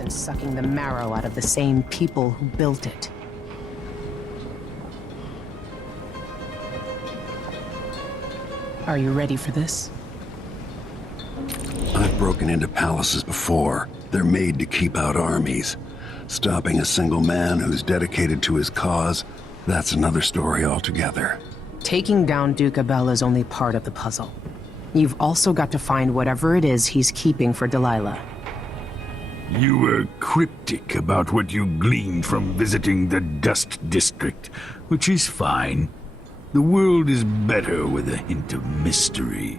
place and sucking the marrow out of the same people who built it. Are you ready for this? I've broken into palaces before. They're made to keep out armies. Stopping a single man who's dedicated to his cause, that's another story altogether. Taking down Duke Abel is only part of the puzzle. You've also got to find whatever it is he's keeping for Delilah. You were cryptic about what you gleaned from visiting the Dust District, which is fine. The world is better with a hint of mystery.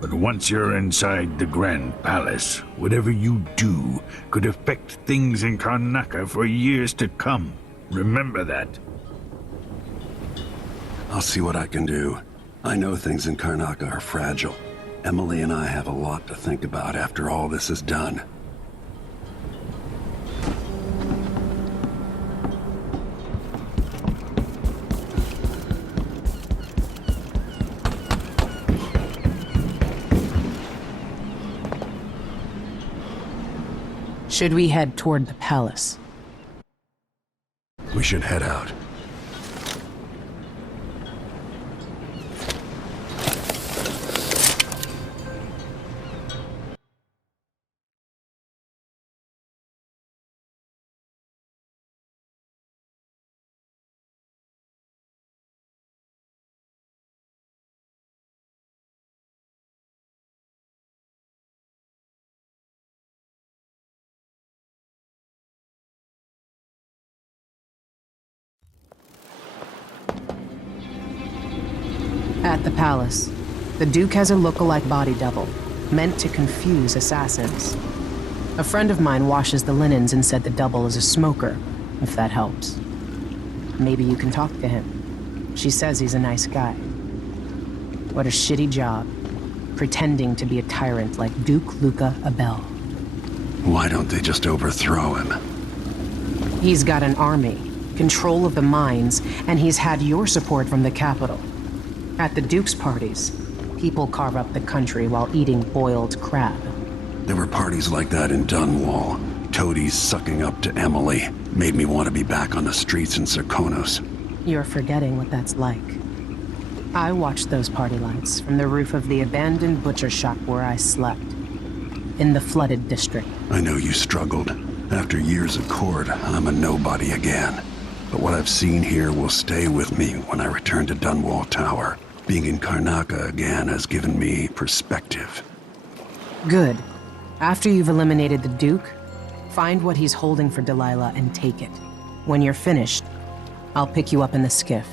But once you're inside the Grand Palace, whatever you do could affect things in Karnaca for years to come. Remember that. I'll see what I can do. I know things in Karnaca are fragile. Emily and I have a lot to think about after all this is done. Should we head toward the palace? We should head out. At the palace, the Duke has a look-alike body double, meant to confuse assassins. A friend of mine washes the linens and said the double is a smoker, if that helps. Maybe you can talk to him. She says he's a nice guy. What a shitty job, pretending to be a tyrant like Duke Luca Abel. Why don't they just overthrow him? He's got an army, control of the mines, and he's had your support from the capital. At the Duke's parties, people carve up the country while eating boiled crab. There were parties like that in Dunwall. Toadies sucking up to Emily made me want to be back on the streets in Serkonos. You're forgetting what that's like. I watched those party lights from the roof of the abandoned butcher shop where I slept. In the flooded district. I know you struggled. After years of court, I'm a nobody again. But what I've seen here will stay with me when I return to Dunwall Tower. Being in Karnaca again has given me perspective. Good. After you've eliminated the Duke, find what he's holding for Delilah and take it. When you're finished, I'll pick you up in the skiff.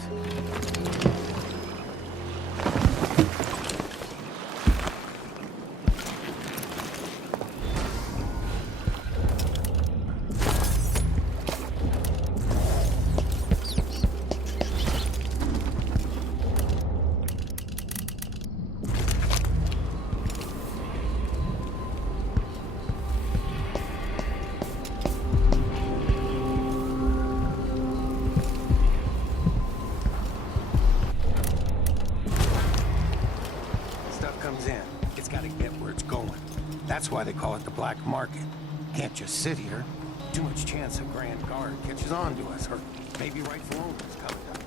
That's why they call it the black market. Can't just sit here. Too much chance a Grand Guard catches on to us, or maybe rightful owners come down.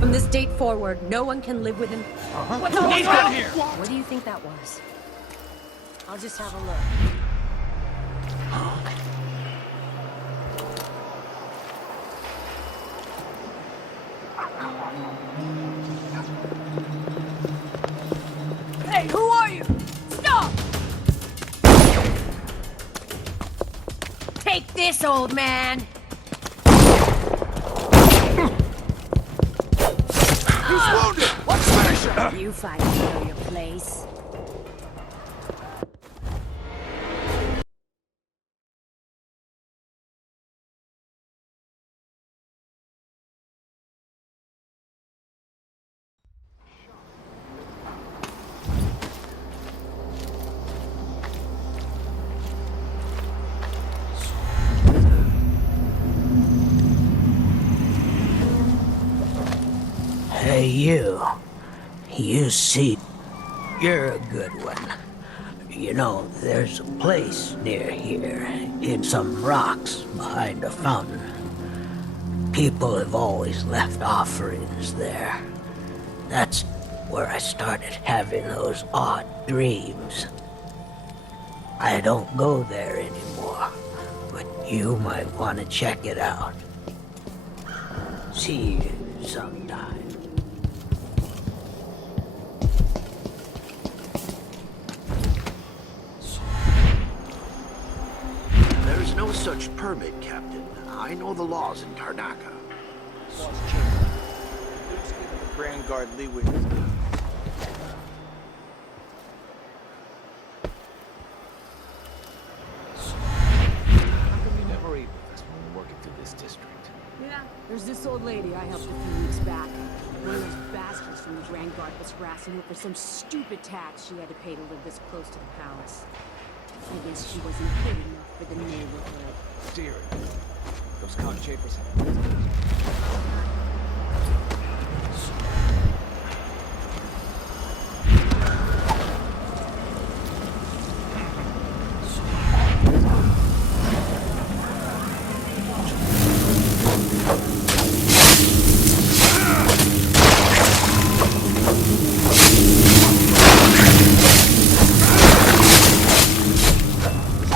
From this date forward, no one can live within... What's going on here? What do you think that was? I'll just have a look. Hey, who are you? Stop! Take this, old man! He's wounded! Let's finish him! You fight to know your place. You see, you're a good one. You know, there's a place near here, in some rocks behind a fountain. People have always left offerings there. That's where I started having those odd dreams. I don't go there anymore, but you might want to check it out. See you sometime. There's no such permit, Captain. I know the laws in Karnaca. Laws change. Luke's giving the Grand Guard leeway. How come you never ate with us when we were working through this district? Yeah, there's this old lady I helped a few weeks back. One of those bastards from the Grand Guard was harassing her for some stupid tax she had to pay to live this close to the palace. I guess she wasn't good enough for the neighborhood. Dear, those cockchafers have...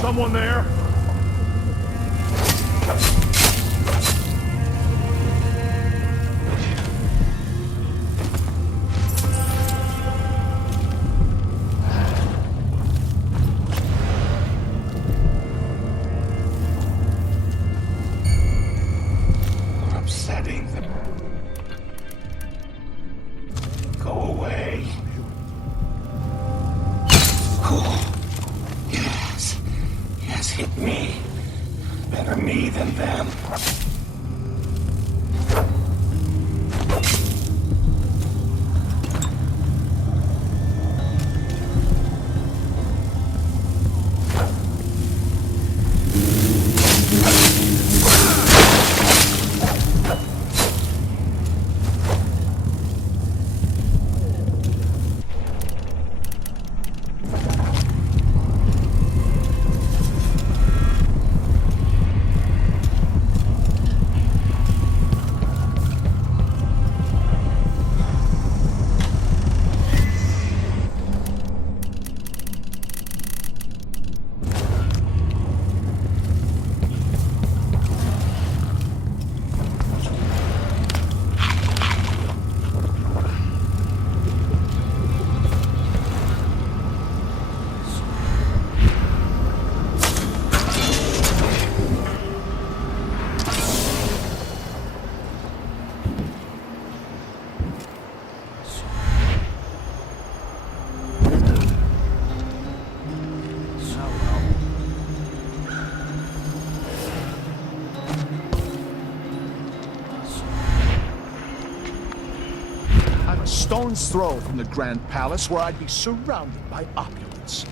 Someone there? You're upsetting them. Go away. Oh, yes. Yes, hit me. Better me than them. I'm a stone's throw from the Grand Palace where I'd be surrounded by opulence.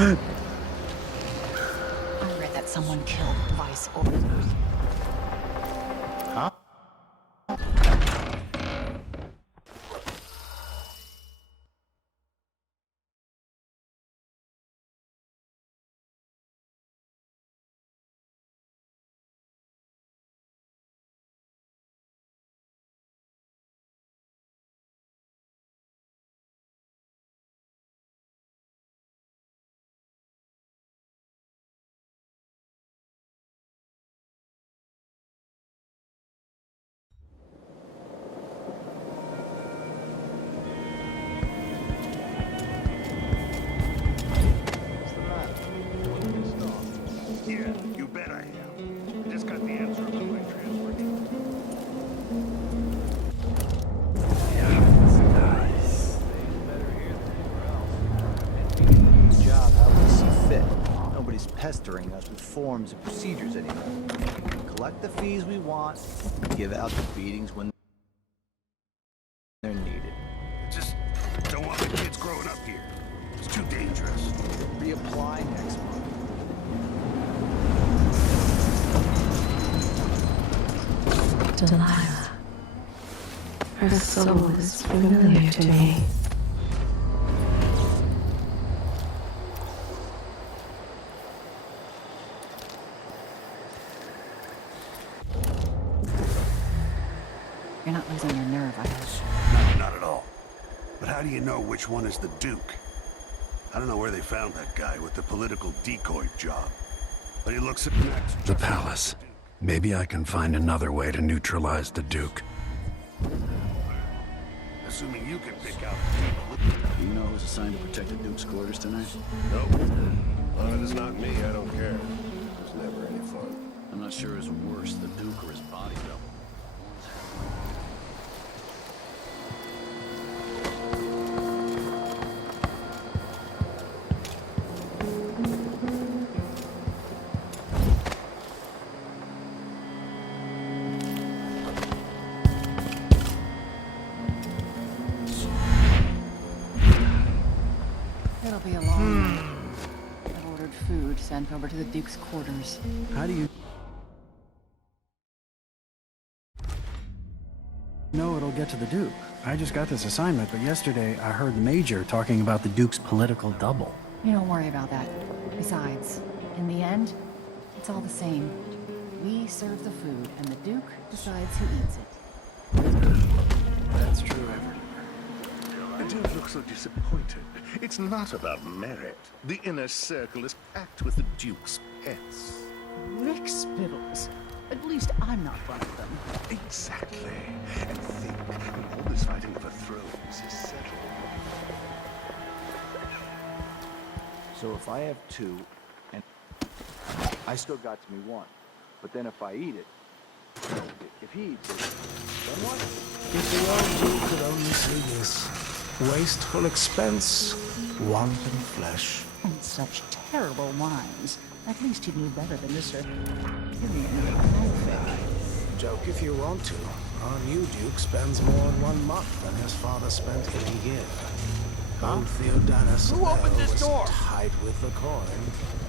I read that someone killed Vice over... bet I am. I just got the answer about my transfer. Better here than anywhere else. And we can do the job how we see fit. Nobody's pestering us with forms and procedures anymore. We can collect the fees we want, give out the beatings when they're needed. Just don't want my kids growing up here. It's too dangerous. Reapply next month. Delilah. Her soul is familiar to me. You're not losing your nerve, I hope. No, not at all. But how do you know which one is the Duke? I don't know where they found that guy with the political decoy job. But he looks at the palace. Maybe I can find another way to neutralize the Duke. Assuming you can pick out Do you know who's assigned to protect the Duke's quarters tonight? Nope. Long as it's not me, I don't care. It's never any fun. I'm not sure who's worse, the Duke or his body double. It'll be a long night. I've ordered food sent over to the Duke's quarters. How do you know it'll get to the Duke? I just got this assignment, but yesterday I heard the Major talking about the Duke's political double. You don't worry about that. Besides, in the end, it's all the same. We serve the food, and the Duke decides who eats it. That's true everywhere. Don't look so disappointed. It's not about merit. The inner circle is packed with the Duke's pets. Rick Spittles. At least I'm not one of them. Exactly. And think, when all this fighting for thrones is settled. So if I have two, and I still got to me one. But then if I eat it, if he eats it, then what? If the old Duke could only see this. Wasteful expense, wanton flesh. And such terrible wines. At least he knew better than to serve Joke if you want to. Our new Duke spends more in 1 month than his father spent in a year. Old Theodanis Who opened this was door? tight with the coin.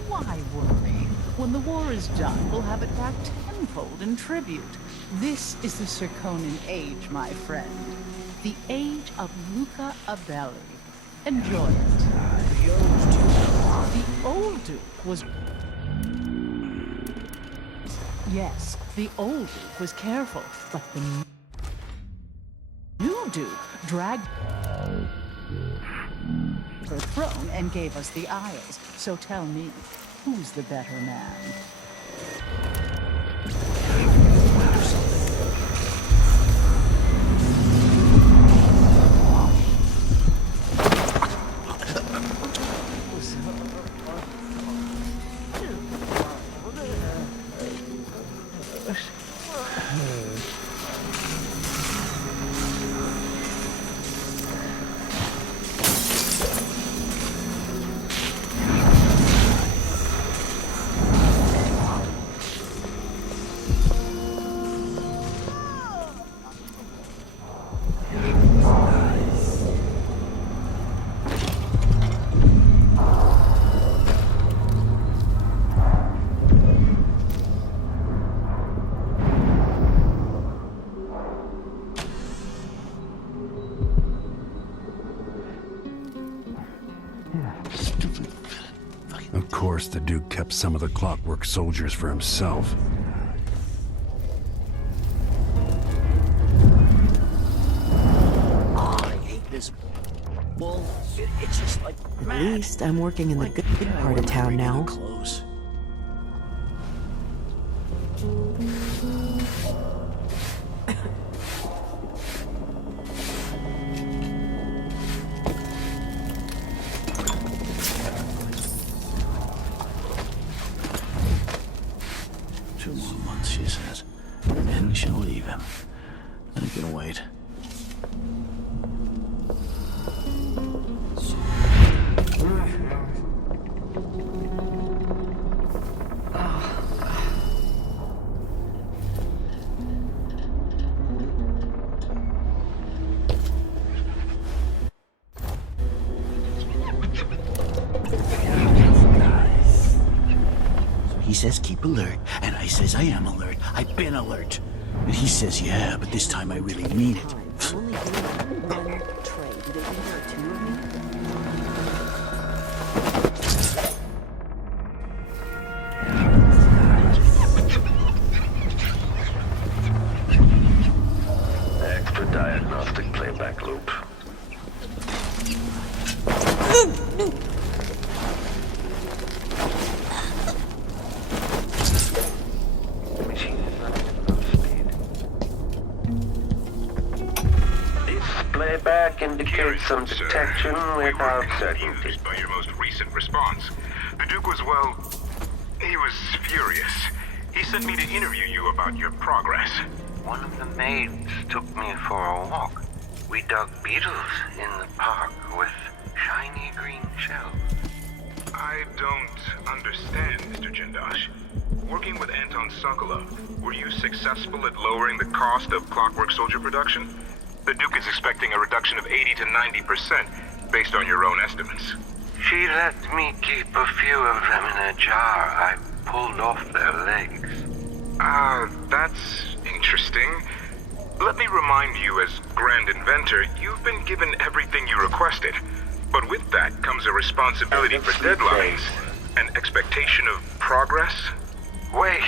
Why worry? When the war is done, we'll have it back tenfold in tribute. This is the Circonan age, my friend. The age of Luca Abelli. Enjoy it. The old Duke was... Yes, the old Duke was careful, but the new Duke dragged her throne and gave us the Isles. So tell me, who's the better man? Of course, the Duke kept some of the clockwork soldiers for himself. I hate this bull. It's just like At least I'm working in the good part of town now. Close. 2 more months, she says. Then she'll leave him. Then he can wait. He says keep alert, and I says I am alert. I've been alert. And he says, yeah, but this time I really mean it. Only one tray. Do they think there are 2 of me? Extra diagnostic playback loop. Playback indicates some detection without certainty. By your most recent response. The Duke was, well, he was furious. He sent me to interview you about your progress. One of the maids took me for a walk. We dug beetles in the park with shiny green shells. I don't understand, Mr. Jindosh. Working with Anton Sokolov, were you successful at lowering the cost of Clockwork Soldier production? The Duke is expecting a reduction of 80 to 90% based on your own estimates. She let me keep a few of them in a jar. I pulled off their legs. That's interesting. Let me remind you, as Grand Inventor, you've been given everything you requested. But with that comes a responsibility for deadlines, an expectation of progress. Wait,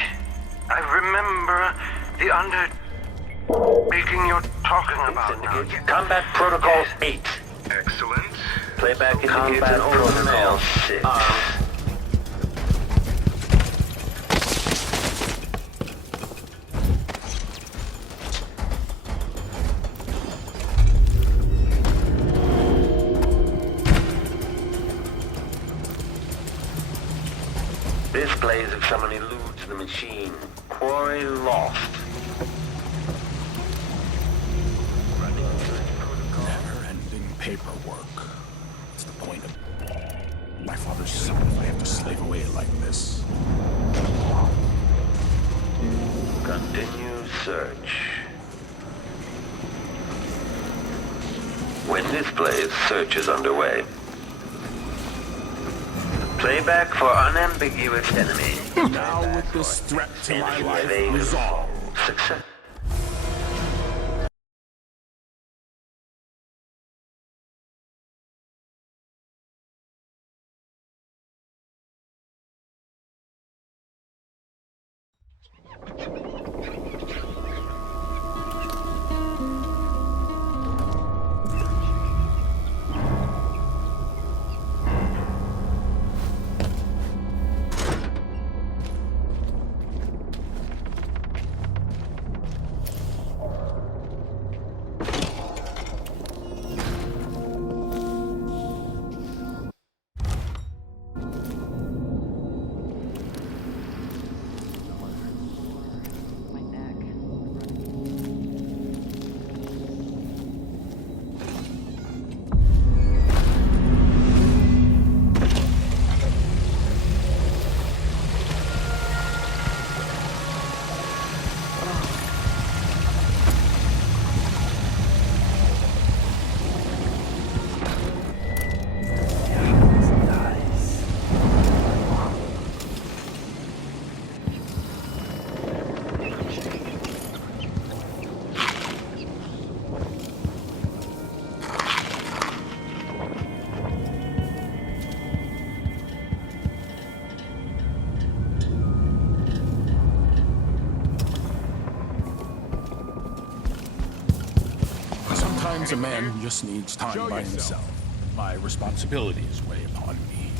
I remember the undertaking you're talking about now. Combat Protocol 8. Excellent. Playback indicates an Protocol 6. Displays of someone eludes the machine. Quarry lost. Never-ending paperwork. What's the point of my father's son if I have to slave away like this? Continue search. When displays, search is underway. Playback for unambiguous enemy. Now with this threat to my Enemy life evade resolved. Success. Sometimes a man just needs time by himself. My responsibilities weigh upon me.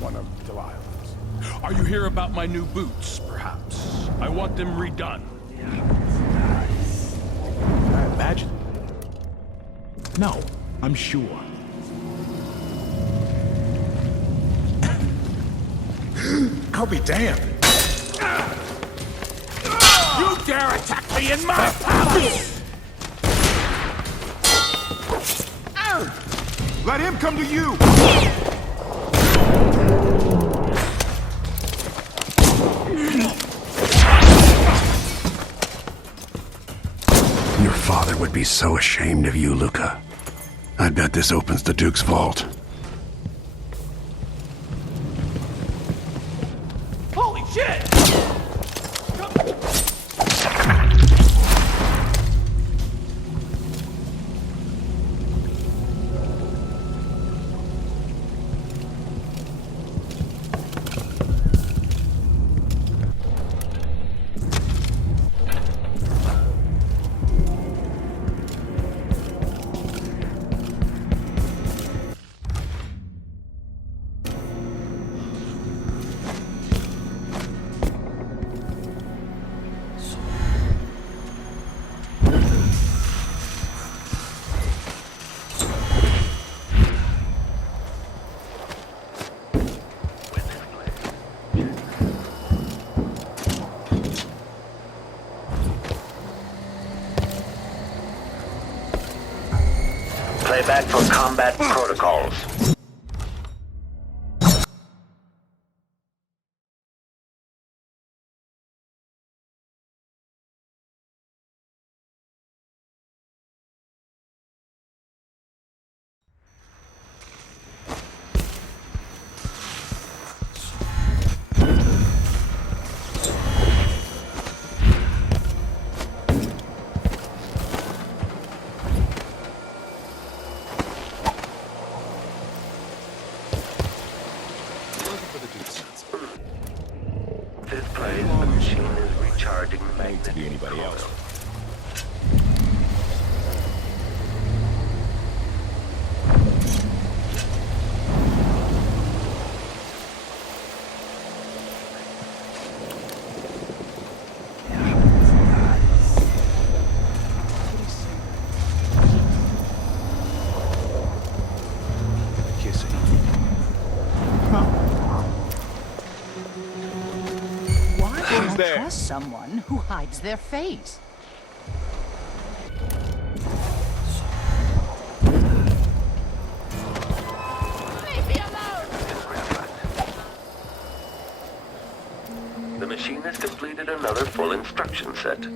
one of Delilah's. Are you here about my new boots, perhaps? I want them redone. I imagine. No, I'm sure. I'll be damned. You dare attack me in my palace! Let him come to you! Your father would be so ashamed of you, Luca. I bet this opens the Duke's vault. Holy shit! Playback for combat protocols. This place, the machine is recharging the magnet. To be anybody else. Why can't I trust someone who hides their face? The machine has completed another full instruction set.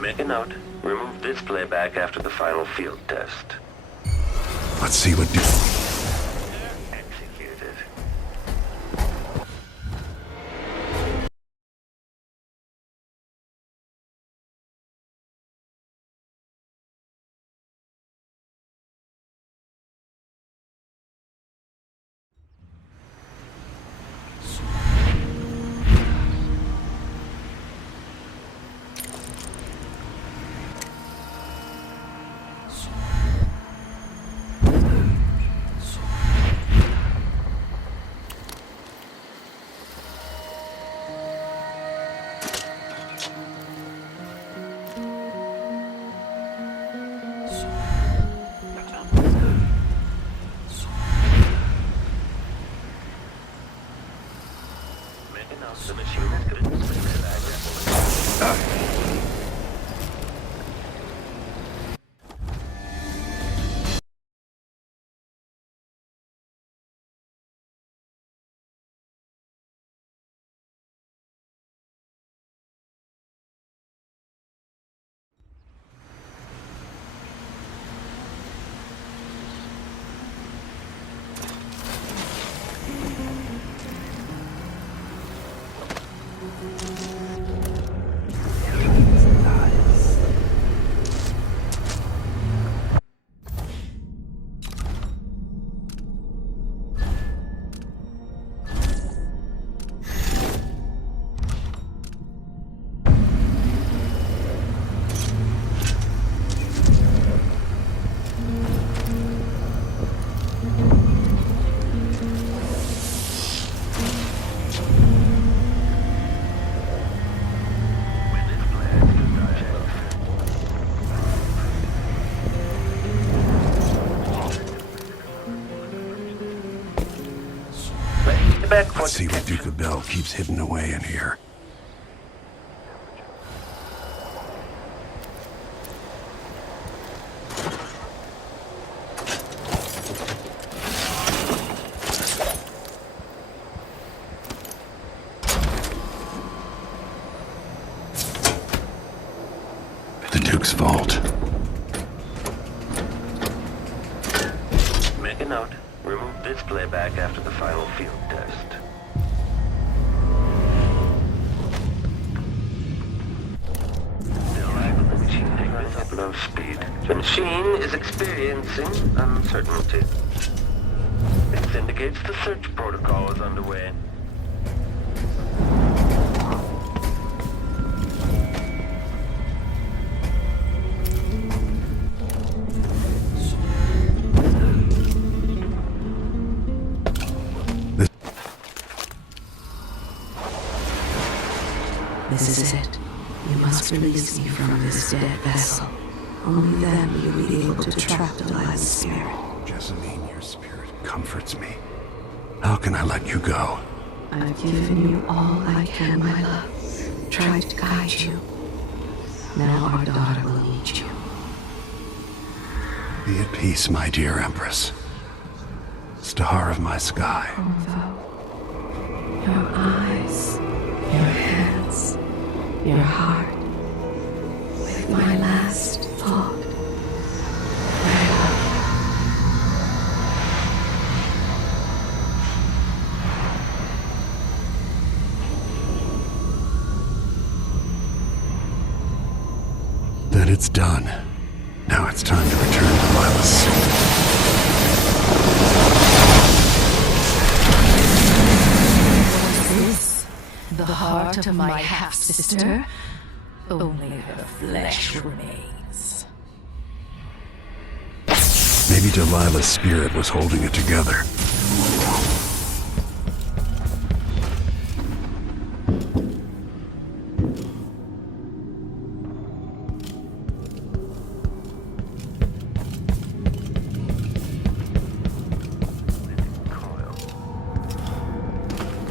Make a note. Remove this playback after the final field test. Let's see what Executed. Let's see what Duke Abel keeps hidden away in here. The Duke's vault. Make a note. Remove display back after the final field test. Up low speed. The machine is experiencing uncertainty. This indicates the search protocol is underway. This is it. You must release me from this dead vessel. Only then will you be able to trap Delilah's spirit. Jessamine, your spirit comforts me. How can I let you go? I've given you all I can, my love. Tried to guide you. Now our daughter will need you. Be at peace, my dear Empress. Star of my sky. Although your eyes, your hands, your heart, with my last thought, I love you. Then it's done. Now it's time to return to Lila's soul. The heart of my half-sister? Only her flesh remains. Maybe Delilah's spirit was holding it together.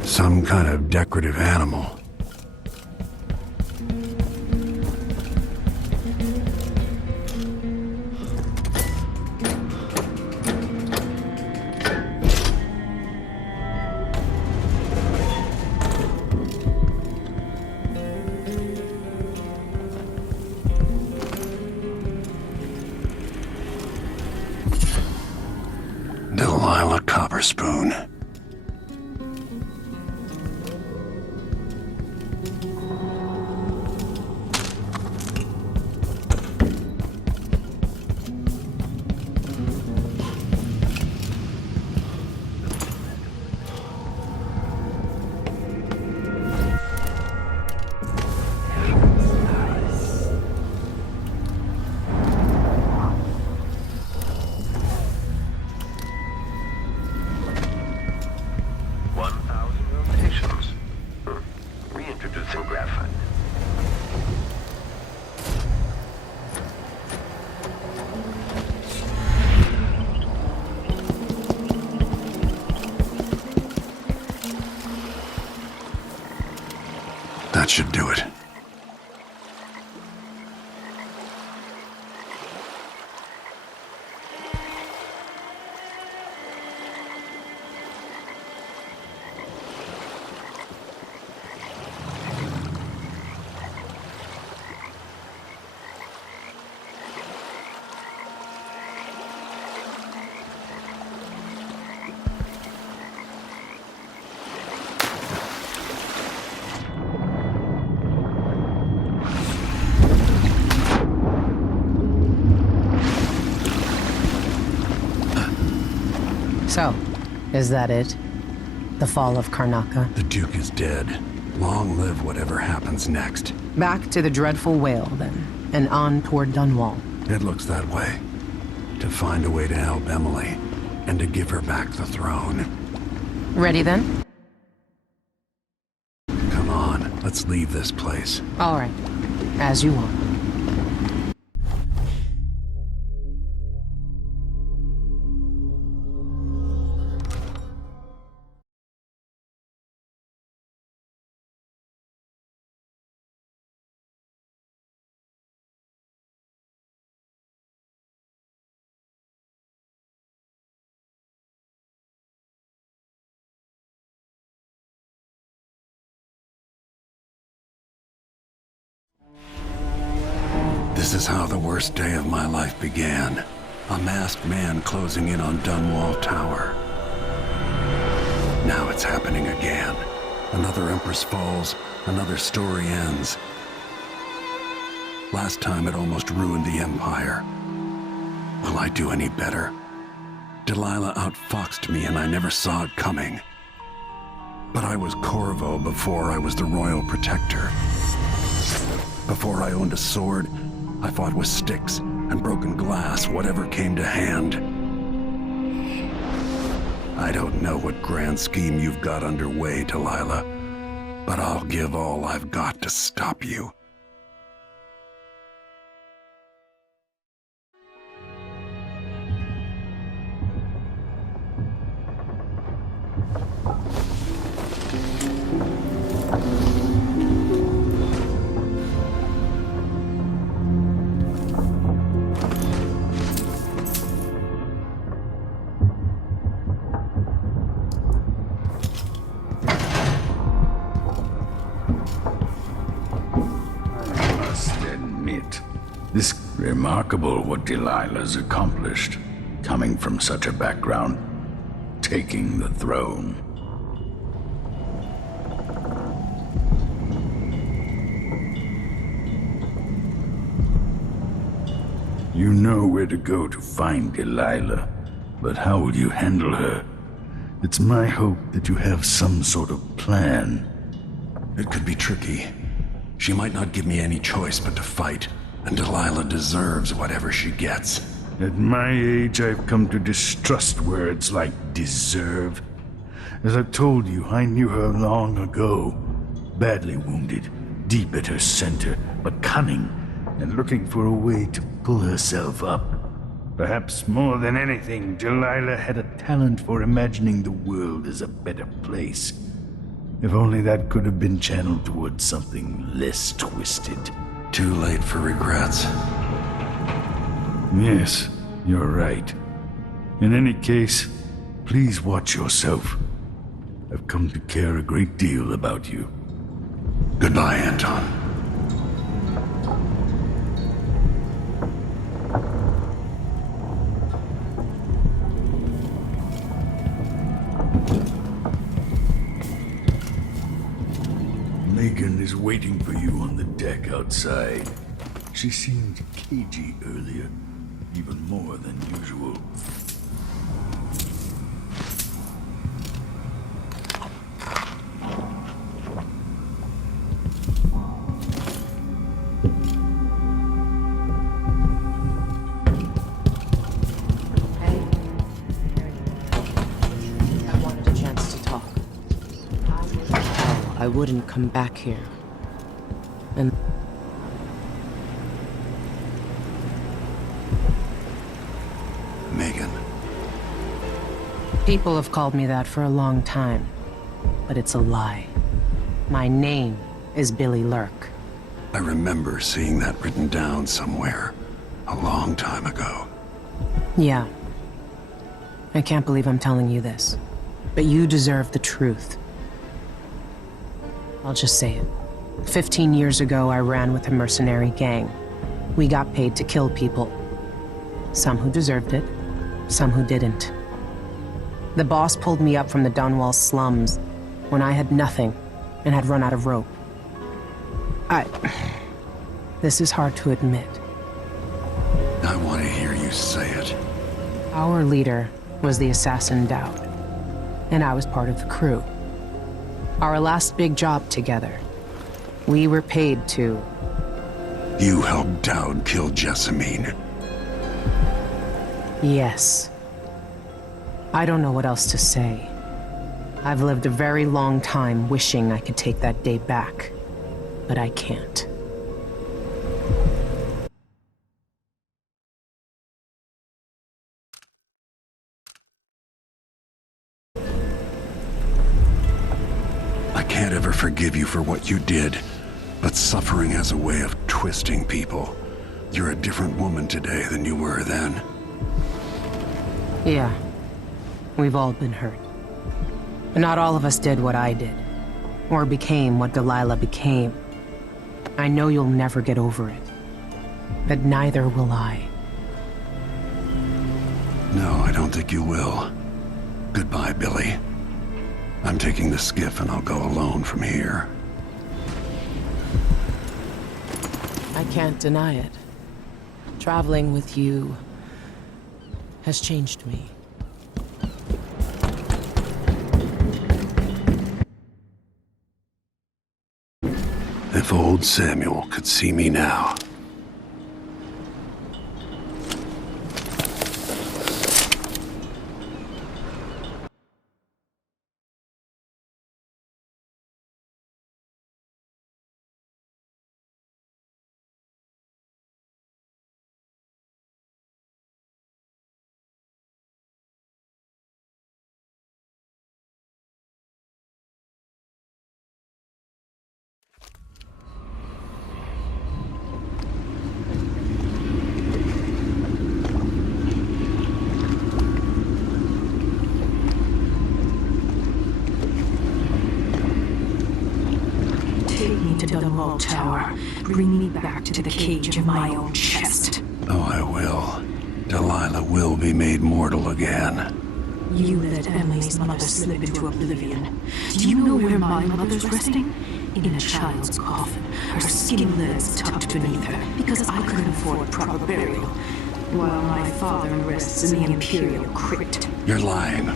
Some kind of decorative animal. Delilah Copperspoon. That should do it. So, is that it? The fall of Karnaca? The Duke is dead. Long live whatever happens next. Back to the dreadful whale, then, and on toward Dunwall. It looks that way. To find a way to help Emily, and to give her back the throne. Ready, then? Come on, let's leave this place. All right. As you want. This is how the worst day of my life began. A masked man closing in on Dunwall Tower. Now it's happening again. Another Empress falls, another story ends. Last time it almost ruined the Empire. Will I do any better? Delilah outfoxed me and I never saw it coming. But I was Corvo before I was the Royal Protector. Before I owned a sword, I fought with sticks and broken glass, whatever came to hand. I don't know what grand scheme you've got underway, Delilah, but I'll give all I've got to stop you. This remarkable what Delilah's accomplished, coming from such a background, taking the throne. You know where to go to find Delilah, but how will you handle her? It's my hope that you have some sort of plan. It could be tricky. She might not give me any choice but to fight. And Delilah deserves whatever she gets. At my age, I've come to distrust words like deserve. As I've told you, I knew her long ago. Badly wounded, deep at her center, but cunning, and looking for a way to pull herself up. Perhaps more than anything, Delilah had a talent for imagining the world as a better place. If only that could have been channeled towards something less twisted. Too late for regrets. Yes, you're right. In any case, please watch yourself. I've come to care a great deal about you. Goodbye, Anton. Megan is waiting for you on the deck outside. She seemed cagey earlier, even more than usual. I wanted a chance to talk. I wouldn't come back here. And Megan. People have called me that for a long time, but it's a lie. My name is Billy Lurk. I remember seeing that written down somewhere a long time ago. Yeah. I can't believe I'm telling you this, but you deserve the truth. I'll just say it. 15 years ago, I ran with a mercenary gang. We got paid to kill people. Some who deserved it, some who didn't. The boss pulled me up from the Dunwall slums when I had nothing and had run out of rope. This is hard to admit. I want to hear you say it. Our leader was the assassin Dowd, and I was part of the crew. Our last big job together. We were paid to... You helped Dowd kill Jessamine. Yes. I don't know what else to say. I've lived a very long time wishing I could take that day back, but I can't. I can't ever forgive you for what you did, but suffering has a way of twisting people. You're a different woman today than you were then. Yeah. We've all been hurt. But not all of us did what I did, or became what Delilah became. I know you'll never get over it, but neither will I. No, I don't think you will. Goodbye, Billy. I'm taking the skiff and I'll go alone from here. I can't deny it. Traveling with you has changed me. If old Samuel could see me now. Tower. Bring me back to the cage of my own chest. Oh, I will. Delilah will be made mortal again. You let Emily's mother slip into oblivion. Do you know where my mother's resting? In a child's coffin, her skin legs tucked beneath her, because I couldn't afford proper burial, while my father rests in the Imperial crypt. You're lying.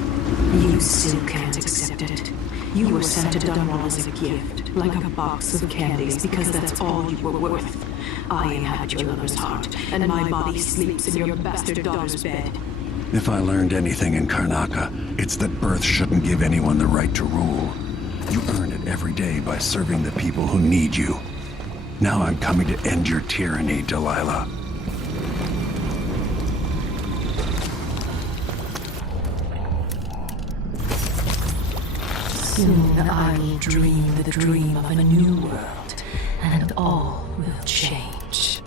You still can't accept it. You were sent to Dunwall as a gift, like a box of candies, because that's all you were worth. I inhabit your lover's heart, and my body sleeps in your bastard daughter's bed. If I learned anything in Karnaca, it's that birth shouldn't give anyone the right to rule. You earn it every day by serving the people who need you. Now I'm coming to end your tyranny, Delilah. Soon I will dream the dream of a new world, and all will change.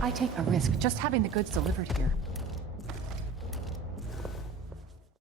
I take a risk just having the goods delivered here.